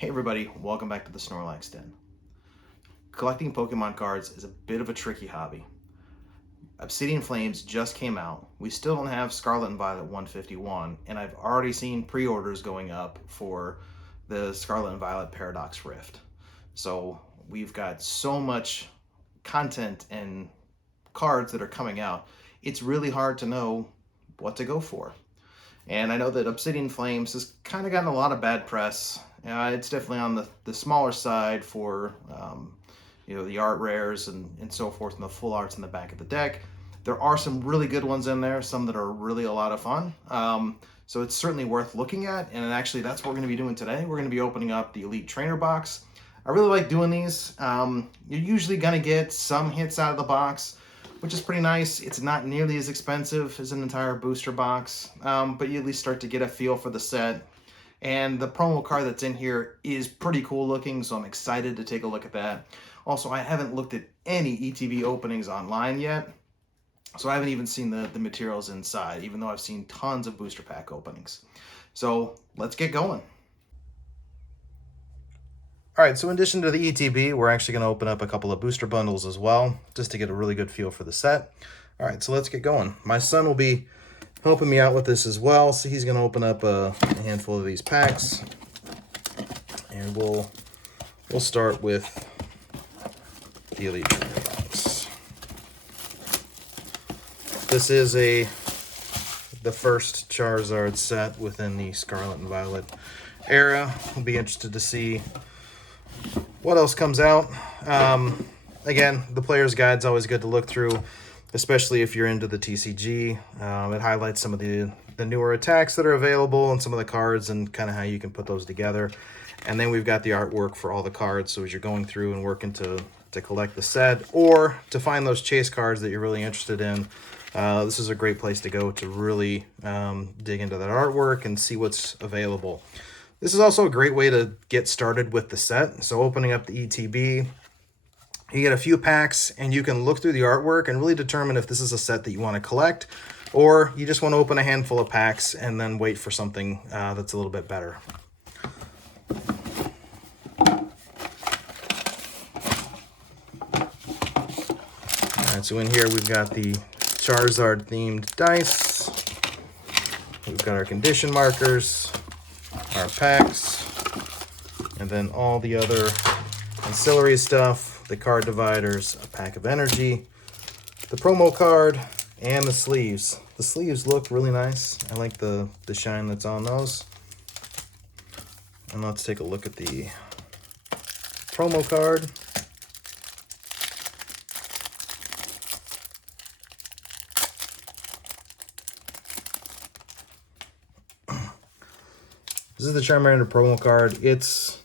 Hey everybody, welcome back to the Snorlax Den. Collecting Pokemon cards is a bit of a tricky hobby. Obsidian Flames just came out. We still don't have Scarlet and Violet 151, and I've already seen pre-orders going up for the Scarlet and Violet Paradox Rift. So we've got so much content and cards that are coming out, it's really hard to know what to go for. And I know that Obsidian Flames has kind of gotten a lot of bad press. It's definitely on the smaller side for the art rares and so forth, and the full arts in the back of the deck. There are some really good ones in there, some that are really a lot of fun. So it's certainly worth looking at. And actually, that's what we're going to be doing today. We're going to be opening up the Elite Trainer box. I really like doing these. You're usually going to get some hits out of the box, which is pretty nice. It's not nearly as expensive as an entire booster box, but you at least start to get a feel for the set. And the promo card that's in here is pretty cool looking, so I'm excited to take a look at that. Also, I haven't looked at any ETB openings online yet, so I haven't even seen the materials inside, even though I've seen tons of booster pack openings. So let's get going. All right, so in addition to the ETB, we're actually going to open up a couple of booster bundles as well, just to get a really good feel for the set. All right, so let's get going. My son will be helping me out with this as well, so he's going to open up a handful of these packs, and we'll start with the Elite Trainer box. This is the first Charizard set within the Scarlet and Violet era. We'll be interested to see what else comes out. Again, the player's guide's always good to look through, especially if you're into the TCG. It highlights some of the newer attacks that are available and some of the cards and kind of how you can put those together. And then we've got the artwork for all the cards, so as you're going through and working to collect the set or to find those chase cards that you're really interested in, this is a great place to go to really dig into that artwork and see what's available. This is also a great way to get started with the set. So opening up the ETB, you get a few packs and you can look through the artwork and really determine if this is a set that you want to collect, or you just want to open a handful of packs and then wait for something that's a little bit better. All right, so in here we've got the Charizard themed dice. We've got our condition markers, our packs, and then all the other ancillary stuff, the card dividers, a pack of energy, the promo card, and the sleeves. The sleeves look really nice. I like the shine that's on those. And let's take a look at the promo card. This is the Charmander promo card. It's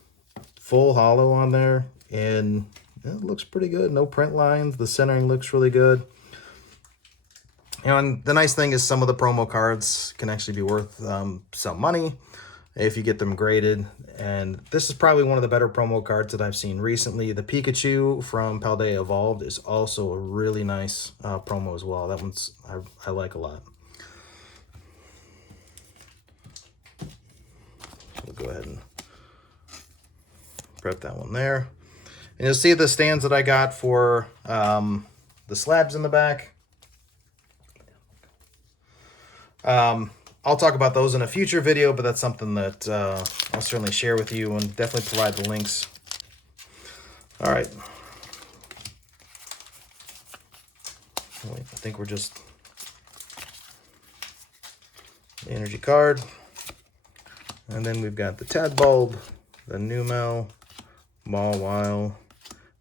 full hollow on there, and it looks pretty good. No print lines. The centering looks really good. And the nice thing is some of the promo cards can actually be worth some money if you get them graded. And this is probably one of the better promo cards that I've seen recently. The Pikachu from Paldea Evolved is also a really nice promo as well. That one's I like a lot. We'll go ahead and prep that one there. And you'll see the stands that I got for the slabs in the back. I'll talk about those in a future video, but that's something that I'll certainly share with you and definitely provide the links. All right. Wait, I think we're just the energy card. And then we've got the Tadbulb, the Numel, Mawile,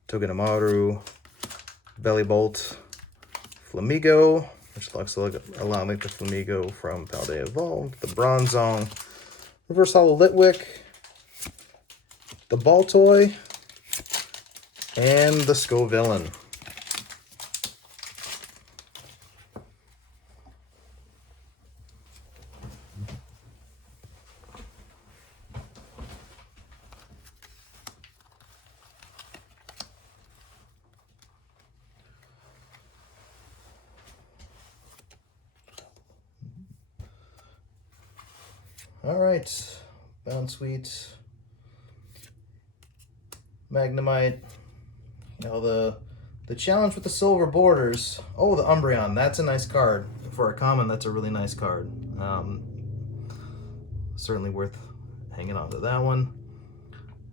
Togedemaru, Bellibolt, Flamigo, which looks like a lot like the Flamigo from Paldea Evolved, the Bronzong, Reverse Hollow Litwick, the Baltoy, and the Scovillain. All right, Bounsweet, Magnemite. Now the challenge with the silver borders. Oh, the Umbreon. That's a nice card. For a common, that's a really nice card. Certainly worth hanging on to that one.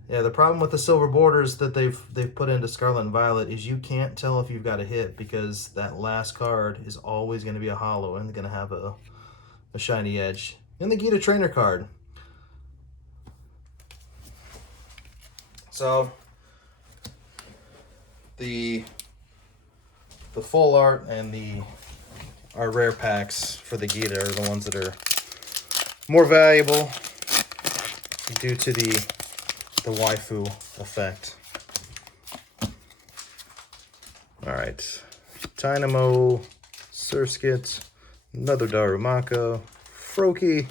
Yeah, the problem with the silver borders that they've put into Scarlet and Violet is you can't tell if you've got a hit because that last card is always going to be a holo and going to have a shiny edge. And the Gita Trainer card. So the full art and our rare packs for the Gita are the ones that are more valuable due to the waifu effect. All right, Dynamo, Surskit, another Darumaka, Froakie,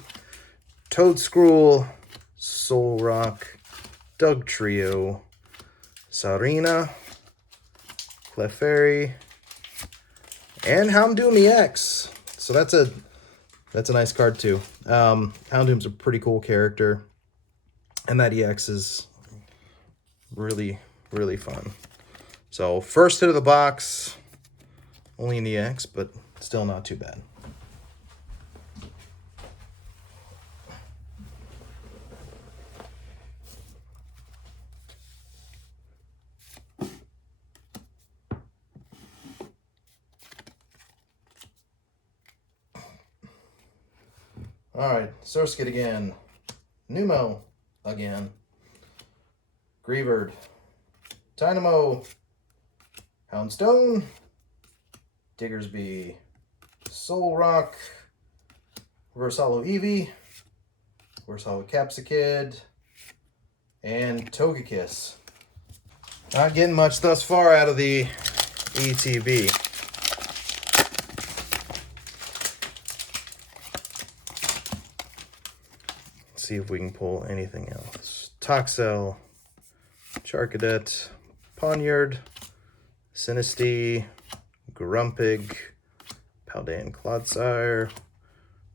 Toadscruel, Solrock, Dugtrio, Sarina, Clefairy, and Houndoom EX. So that's a nice card too. Houndoom's a pretty cool character, and that EX is really, really fun. So first hit of the box, only an EX, but still not too bad. Alright, Surskit again. Numel again. Greavard. Dynamo. Houndstone. Diggersby. Solrock. Reverse Holo Eevee. Reverse Holo Capsakid. And Togekiss. Not getting much thus far out of the ETB. See if we can pull anything else. Toxel, Charcadet, Poniard, Sinistea, Grumpig, Paldean Clodsire,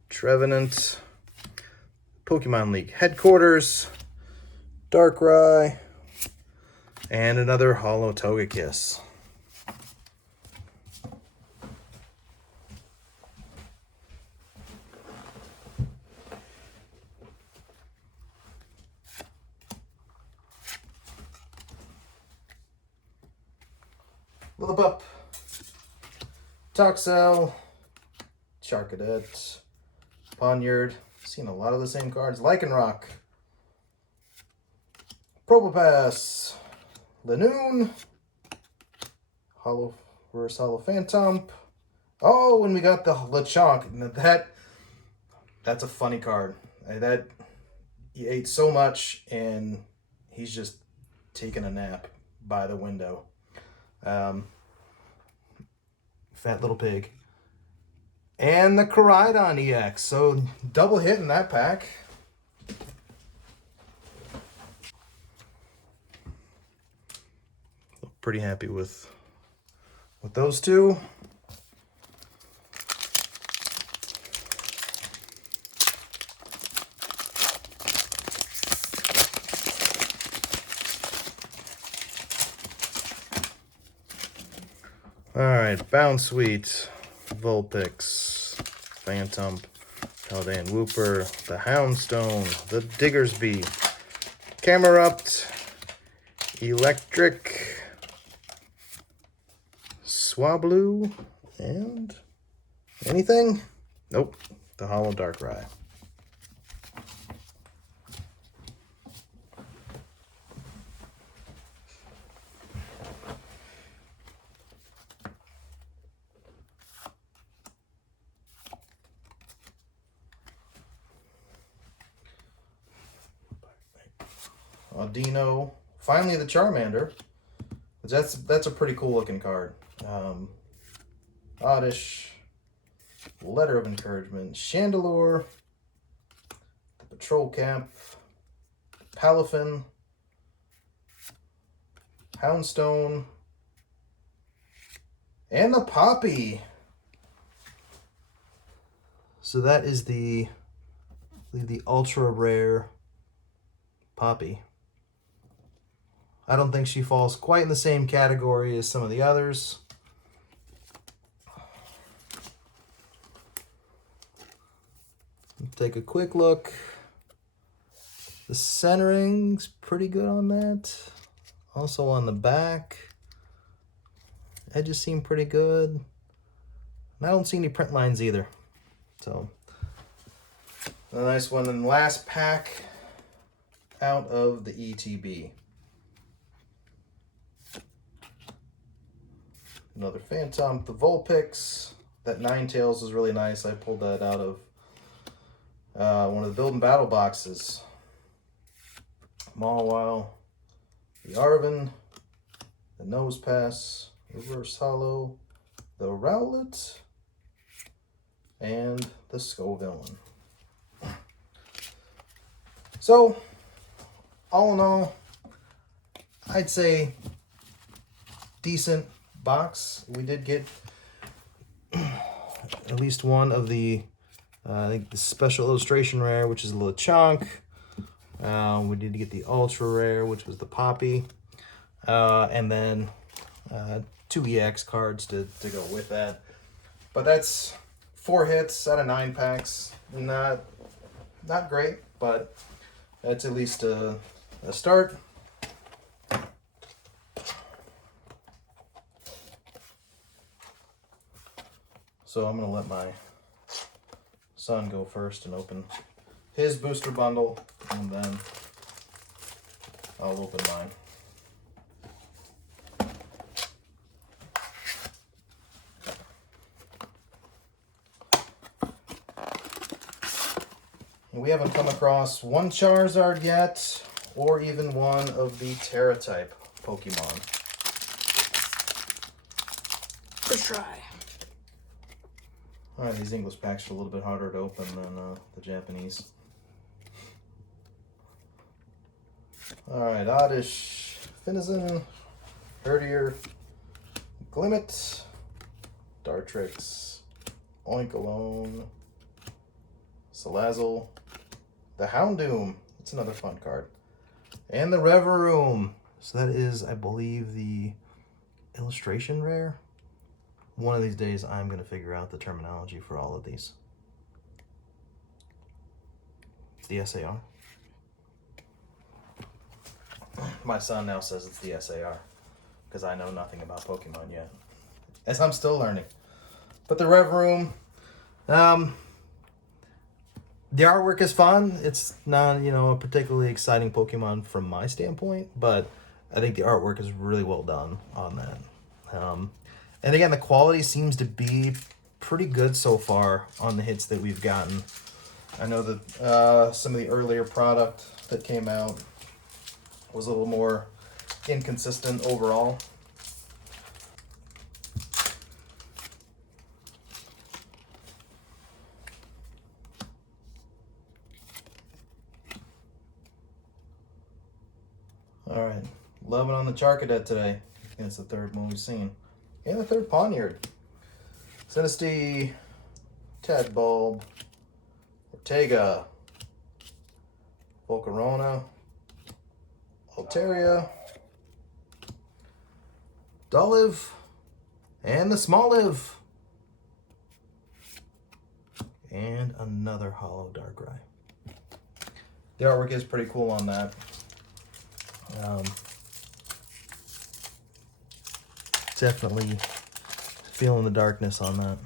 Trevenant, Pokemon League Headquarters, Darkrai, and another Holo Togekiss. Lillipup, Toxel, Charcadet, Poniard. Seen a lot of the same cards. Lycanroc, Probopass, Lanoon, Reverse Holo Phantomp. Oh, and we got the Lechonk. That's a funny card. He ate so much and he's just taking a nap by the window. Fat little pig. And the Koraidon EX. So double hit in that pack. Pretty happy with those two. All right, Bounsweet, Vulpix, Phantom, Paldean Wooper, the Houndstone, the Diggersby, Camerupt, Electric, Swablu, and anything? Nope, the Holo Darkrai. Audino, finally the Charmander. That's a pretty cool looking card. Oddish, Letter of Encouragement, Chandelure, the Patrol Cap, Palafin, Houndstone, and the Poppy. So that is the ultra rare Poppy. I don't think she falls quite in the same category as some of the others. Take a quick look. The centering's pretty good on that. Also on the back. Edges seem pretty good. And I don't see any print lines either. So, a nice one. And last pack out of the ETB. Another Phantom, the Vulpix. That Ninetales is really nice. I pulled that out of one of the Build and Battle boxes. Mawile, the Arven, the Nosepass, Reverse Hollow, the Rowlet, and the Scovillain. So, all in all, I'd say decent box. We did get at least one of the I think the special illustration rare, which is a Lechonk. We did get the ultra rare, which was the Poppy, and then 2 EX cards to go with that. But that's 4 hits out of 9 packs. Not great, but that's at least a start. So I'm gonna let my son go first and open his booster bundle, and then I'll open mine. And we haven't come across one Charizard yet, or even one of the Terra-type Pokemon. First try. Alright, these English packs are a little bit harder to open than the Japanese. Alright, Oddish, Finizen, Herdier, Glimmet, Dartrix, Oinkologne, Salazzle, the Houndoom, that's another fun card, and the Reveroom. So that is, I believe, the illustration rare. One of these days, I'm going to figure out the terminology for all of these. The SAR. My son now says it's the SAR, because I know nothing about Pokemon yet, as I'm still learning. But the Reveroom, the artwork is fun. It's not, a particularly exciting Pokemon from my standpoint, but I think the artwork is really well done on that. And again, the quality seems to be pretty good so far on the hits that we've gotten. I know that some of the earlier product that came out was a little more inconsistent overall. All right, loving on the Charcadet today. It's the third one we've seen. And the third Pawniard. Sinistea, Tadbulb, Ortega, Volcarona, Altaria, Dolive, and the Smalliv. And another Hollow Darkrai. The artwork is pretty cool on that. Definitely feeling the darkness on that.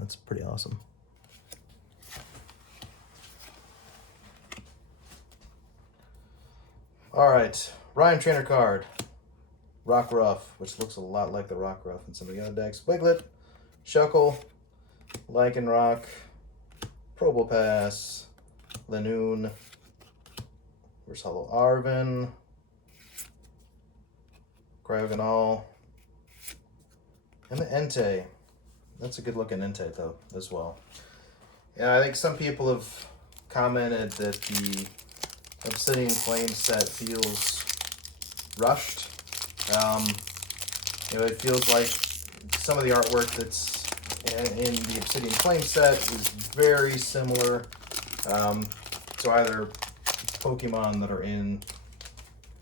That's pretty awesome. All right, Rhyme Trainer card. Rockruff, which looks a lot like the Rockruff in some of the other decks. Wiglet, Shuckle, Lycanroc, Probopass, Lanoon, Versalo Arven, Cryogonal, and the Entei. That's a good looking Entei though, as well. Yeah, I think some people have commented that the Obsidian Flame set feels rushed. It feels like some of the artwork that's in the Obsidian Flame set is very similar to either Pokemon that are in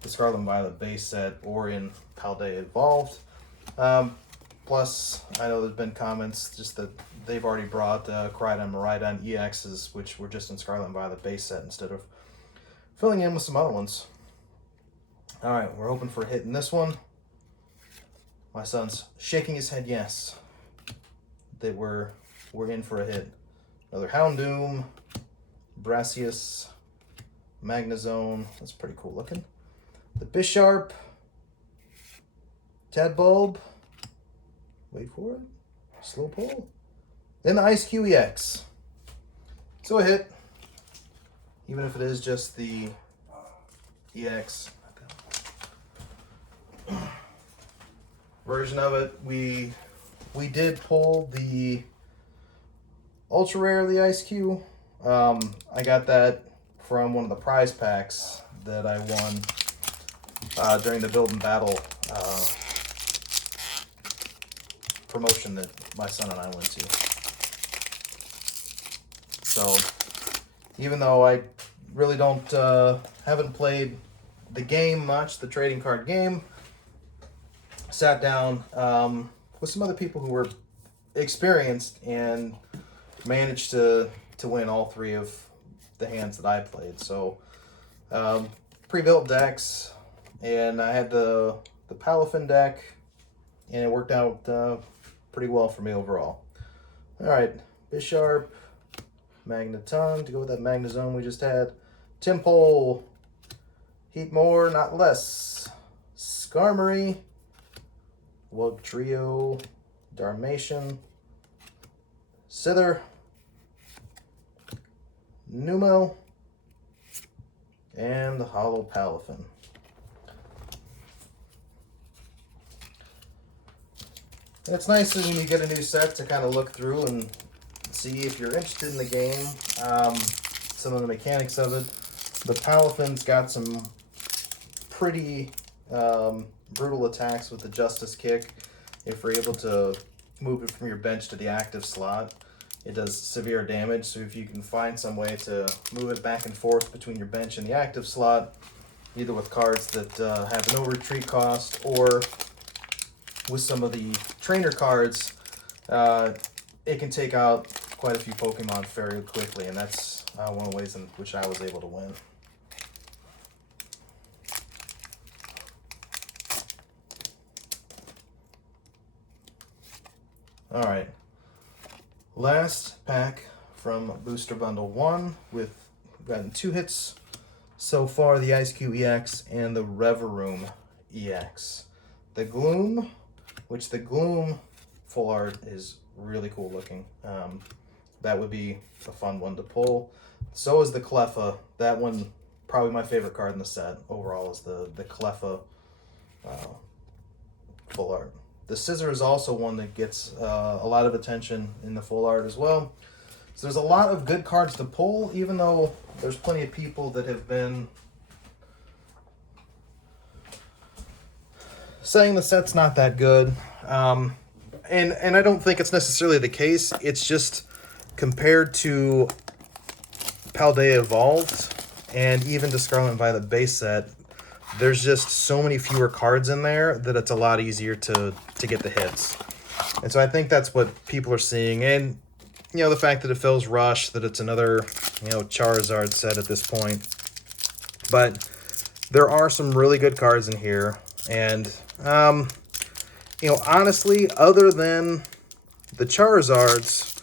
the Scarlet and Violet base set or in Paldea Evolved. Plus, I know there's been comments just that they've already brought Koraidon, Miraidon EXs, which were just in Scarlet and Violet base set instead of filling in with some other ones. All right, we're hoping for a hit in this one. My son's shaking his head yes. That we're in for a hit. Another Houndoom, Brassius, Magnezone. That's pretty cool looking. The Bisharp, Tadbulb. Wait for it. Slow pull. Then the Ice Cube EX. So a hit. Even if it is just the EX version of it. We did pull the Ultra Rare of the Ice Cube. I got that from one of the prize packs that I won during the Build and Battle promotion that my son and I went to. So even though I really haven't played the game much, the trading card game, sat down with some other people who were experienced and managed to win all three of the hands that I played. So pre-built decks, and I had the Palafin deck, and it worked out pretty well for me overall. All right, Bisharp, Magneton to go with that Magnezone we just had. Timpole, Heat More, Not Less, Skarmory, Wugtrio, Darmation, Sither, Numel, and the Hollow Palafin. And it's nice when you get a new set to kind of look through and see if you're interested in the game, some of the mechanics of it. The Palafin's got some pretty brutal attacks with the Justice Kick. If you're able to move it from your bench to the active slot, it does severe damage. So if you can find some way to move it back and forth between your bench and the active slot, either with cards that have no retreat cost or with some of the trainer cards, it can take out quite a few Pokemon very quickly, and that's one of the ways in which I was able to win. All right, last pack from Booster Bundle 1 we've gotten 2 hits so far, the Ice Cube EX and the Reverum EX. The Gloom, which the Gloom full art is really cool looking. That would be a fun one to pull. So is the Cleffa. That one, probably my favorite card in the set overall, is the Cleffa full art. The Scissor is also one that gets a lot of attention in the full art as well. So there's a lot of good cards to pull, even though there's plenty of people that have been saying the set's not that good. And I don't think it's necessarily the case. It's just compared to Paldea Evolved and even to Scarlet and Violet base set, there's just so many fewer cards in there that it's a lot easier to get the hits. And so I think that's what people are seeing. And, you know, the fact that it feels rushed, that it's another, you know, Charizard set at this point. But there are some really good cards in here. And, you know, honestly, other than the Charizards,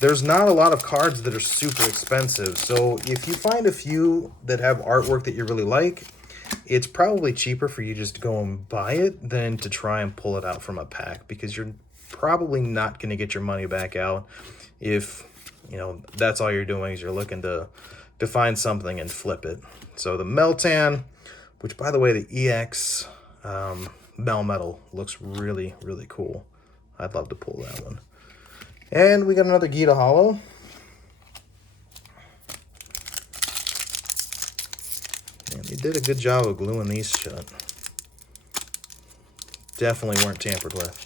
there's not a lot of cards that are super expensive. So if you find a few that have artwork that you really like, it's probably cheaper for you just to go and buy it than to try and pull it out from a pack, because you're probably not going to get your money back out if, you know, that's all you're doing is you're looking to find something and flip it. So the Meltan, which by the way, the EX Melmetal looks really, really cool. I'd love to pull that one. And we got another Gita Hollow. And they did a good job of gluing these shut. Definitely weren't tampered with.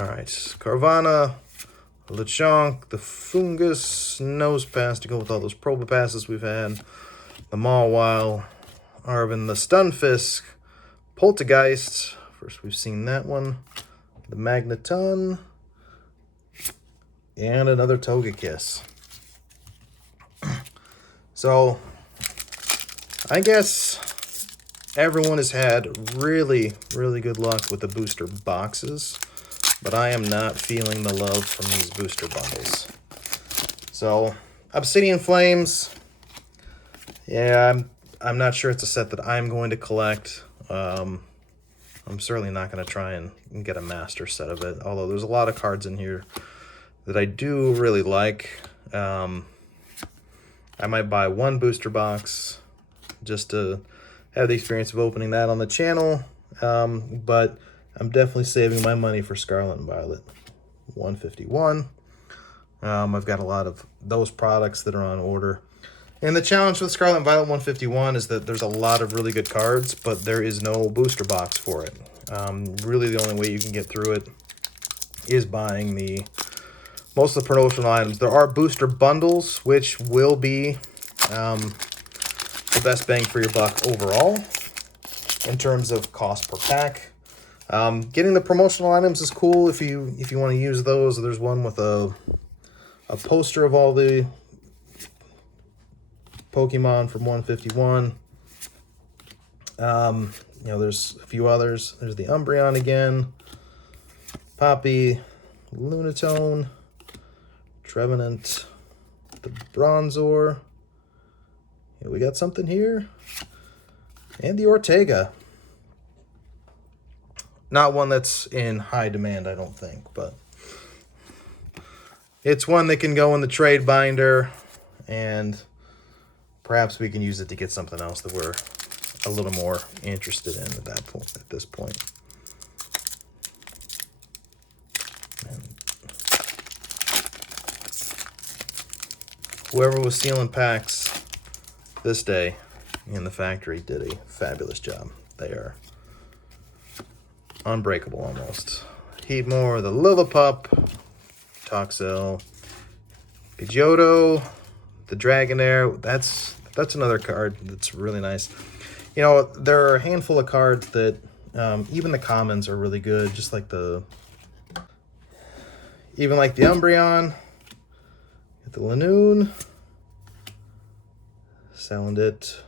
All right, Carvana, Lechonk, the Fungus, Nose Pass to go with all those Probopasses we've had, the Mawile, Arvin, the Stunfisk, Poltergeist, first we've seen that one, the Magneton, and another Togekiss. So, I guess everyone has had really, really good luck with the booster boxes, but I am not feeling the love from these booster bundles. So, Obsidian Flames, yeah, I'm not sure it's a set that I'm going to collect. I'm certainly not going to try and get a master set of it, although there's a lot of cards in here that I do really like. I might buy one booster box just to have the experience of opening that on the channel, but I'm definitely saving my money for Scarlet and Violet 151. I've got a lot of those products that are on order. And the challenge with Scarlet and Violet 151 is that there's a lot of really good cards, but there is no booster box for it. Really the only way you can get through it is buying most of the promotional items. There are booster bundles, which will be the best bang for your buck overall in terms of cost per pack. Getting the promotional items is cool if you want to use those. There's one with a poster of all the Pokemon from 151. There's a few others. There's the Umbreon again, Poppy, Lunatone, Trevenant, the Bronzor. Yeah, we got something here. And the Ortega. Not one that's in high demand, I don't think, but it's one that can go in the trade binder, and perhaps we can use it to get something else that we're a little more interested in at this point. Whoever was sealing packs this day in the factory did a fabulous job. They are unbreakable almost. Heatmore, the Lillipup, Toxel, Pidgeotto, the Dragonair. That's another card that's really nice. You know, there are a handful of cards that even the commons are really good, just like the Umbreon, the Lanoon, Salandit,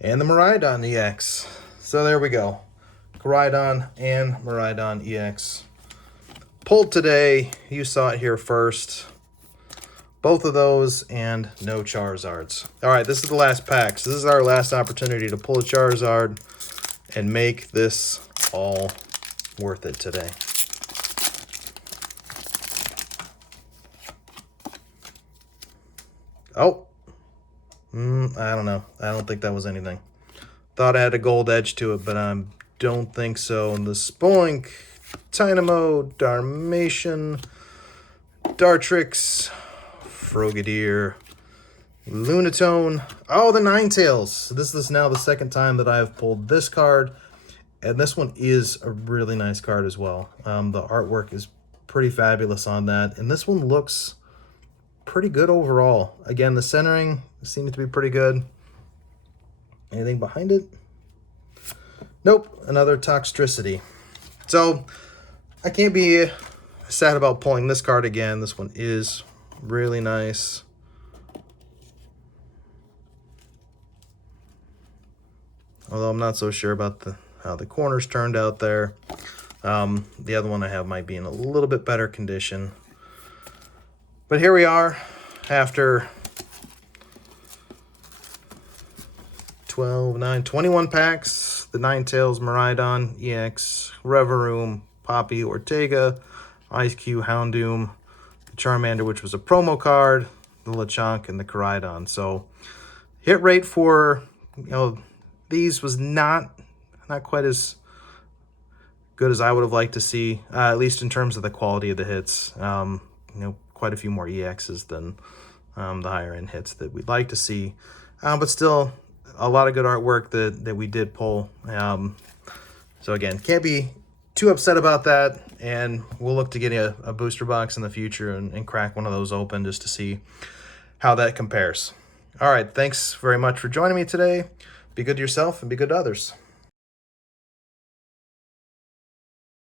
and the Miraidon EX. So there we go. Miraidon and Miraidon EX. Pulled today. You saw it here first. Both of those and no Charizards. All right, this is the last pack. So this is our last opportunity to pull a Charizard and make this all worth it today. Oh, I don't know. I don't think that was anything. Thought it had a gold edge to it, but I don't think so. And the Spoink, Dynamo, Darmation, Dartrix, Frogadier, Lunatone. Oh, the Ninetales. This is now the second time that I've pulled this card, and this one is a really nice card as well. The artwork is pretty fabulous on that, and this one looks pretty good overall. Again, the centering seems to be pretty good. Anything behind it? Nope, another Toxtricity. So I can't be sad about pulling this card again. This one is really nice. Although I'm not so sure about how the corners turned out there. The other one I have might be in a little bit better condition. But here we are after 21 packs. The Ninetales, Miraidon, EX, Revavroom, Poppy, Ortega, Ice-Cube, Houndoom, the Charmander, which was a promo card, the Lechonk, and the Koraidon. So hit rate for these was not quite as good as I would have liked to see, at least in terms of the quality of the hits. Quite a few more EXs than the higher end hits that we'd like to see, but still a lot of good artwork that we did pull. So again, can't be too upset about that, and we'll look to get a booster box in the future and crack one of those open just to see how that compares. All right, thanks very much for joining me today. Be good to yourself and be good to others.